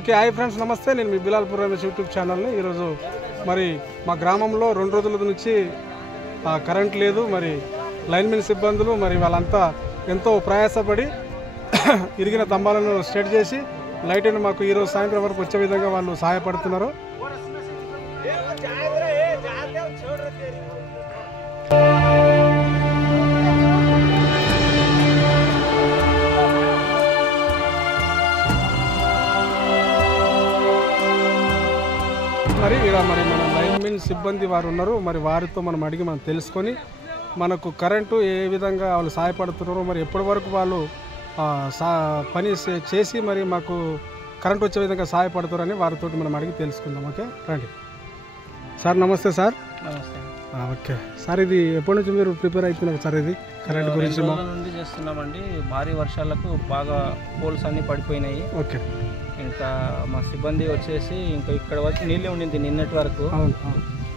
Okay hi friends నమస్తే, నేను మీ Bilalpur Ramesh YouTube ఛానల్ని. ఈరోజు మరి మా గ్రామంలో 2 రోజుల నుంచి కరెంట్ లేదు. మరి లైన్మెన్ సిబ్బందులు మరి వాళ్ళంతా ఎంతో ప్రయాసపడి ఇరిగిన స్తంభాలను స్ట్రెయిట్ చేసి లైట్ని మాకు ఈరోజు సాయంత్రం వరకు వచ్చే విధంగా వాళ్ళు సహాయపడుతున్నారు. మరి ఇక్కడ మరి మన లైన్మెన్ సిబ్బంది వారు ఉన్నారు. మరి వారితో మనం అడిగి మనం తెలుసుకొని మనకు కరెంటు ఏ విధంగా వాళ్ళు సహాయపడుతున్నారో, మరి ఎప్పటి వరకు వాళ్ళు పని చేసి మరి మాకు కరెంట్ వచ్చే విధంగా సహాయపడుతారని వారితో మనం అడిగి తెలుసుకుందాం. ఓకే రండి సార్. నమస్తే సార్. నమస్తే. ఓకే సార్, ఇది ఎప్పటి నుంచి మీరు ప్రిపేర్ అవుతున్నారు సార్? ఇది కరెంట్ గురించి నుండి చేస్తున్నామండి. భారీ వర్షాలకు బాగా పోల్స్ అన్నీ పడిపోయినాయి. ఓకే, ఇంకా మా సిబ్బంది వచ్చేసి ఇంకా ఇక్కడ వరకు నీళ్ళే ఉండింది నిన్నటి వరకు.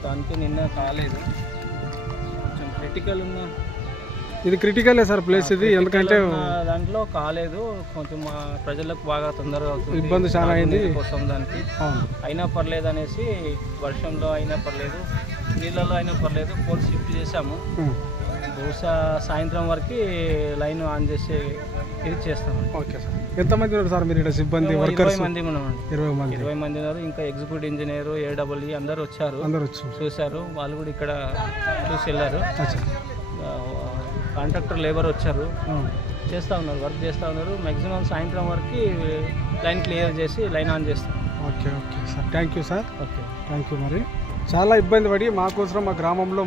దానికి నిన్న కాలేదు, కొంచెం క్రిటికల్ ఉన్న. ఇది క్రిటికలే సార్ ప్లేస్ ఇది, ఎందుకంటే దాంట్లో కాలేదు. కొంచెం మా ప్రజలకు బాగా తొందరగా అవుతుంది, ఇబ్బంది చాలా అయింది కోసం దానికి. అయినా పర్లేదు అనేసి వర్షంలో అయినా పర్లేదు, నీళ్ళలో అయినా పర్లేదు, పోల్ షిఫ్ట్ చేసాము. బహుశా సాయంత్రం వరకు లైన్ ఆన్ చేసి ఇది చేస్తాము. Okay sir. ఎంతమంది ఉన్నారు సార్ మీరు ఇక్కడ సిబ్బంది? 20 మంది ఉన్నామండి. 20 మంది ఉన్నారు. ఇంకా ఎగ్జిక్యూటివ్ ఇంజనీర్, AEE అందరూ వచ్చారు, చూశారు. వాళ్ళు కూడా ఇక్కడ చూసి వెళ్ళారు. కాంట్రాక్టర్ లేబర్ వచ్చారు, చేస్తూ ఉన్నారు, వర్క్ చేస్తూ ఉన్నారు. మ్యాక్సిమం సాయంత్రం వరకు లైన్ క్లియర్ చేసి లైన్ ఆన్ చేస్తాం. Okay okay sir, thank you sir. Okay, thank you. మరి చాలా ఇబ్బంది పడి మాకోసం మా గ్రామంలో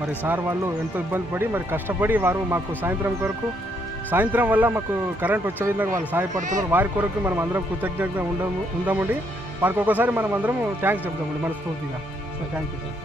మరి సార్ వాళ్ళు ఎంతో ఇబ్బంది పడి మరి కష్టపడి వారు మాకు సాయంత్రం వల్ల మాకు కరెంట్ వచ్చే విధంగా వాళ్ళు సహాయపడుతున్నారు. వారి కొరకు మనం అందరం కృతజ్ఞతగా ఉందామండి. వారికి ఒకసారి మనం అందరం థ్యాంక్స్ చెప్దామండి మనస్ఫూర్తిగా. Thank you sir.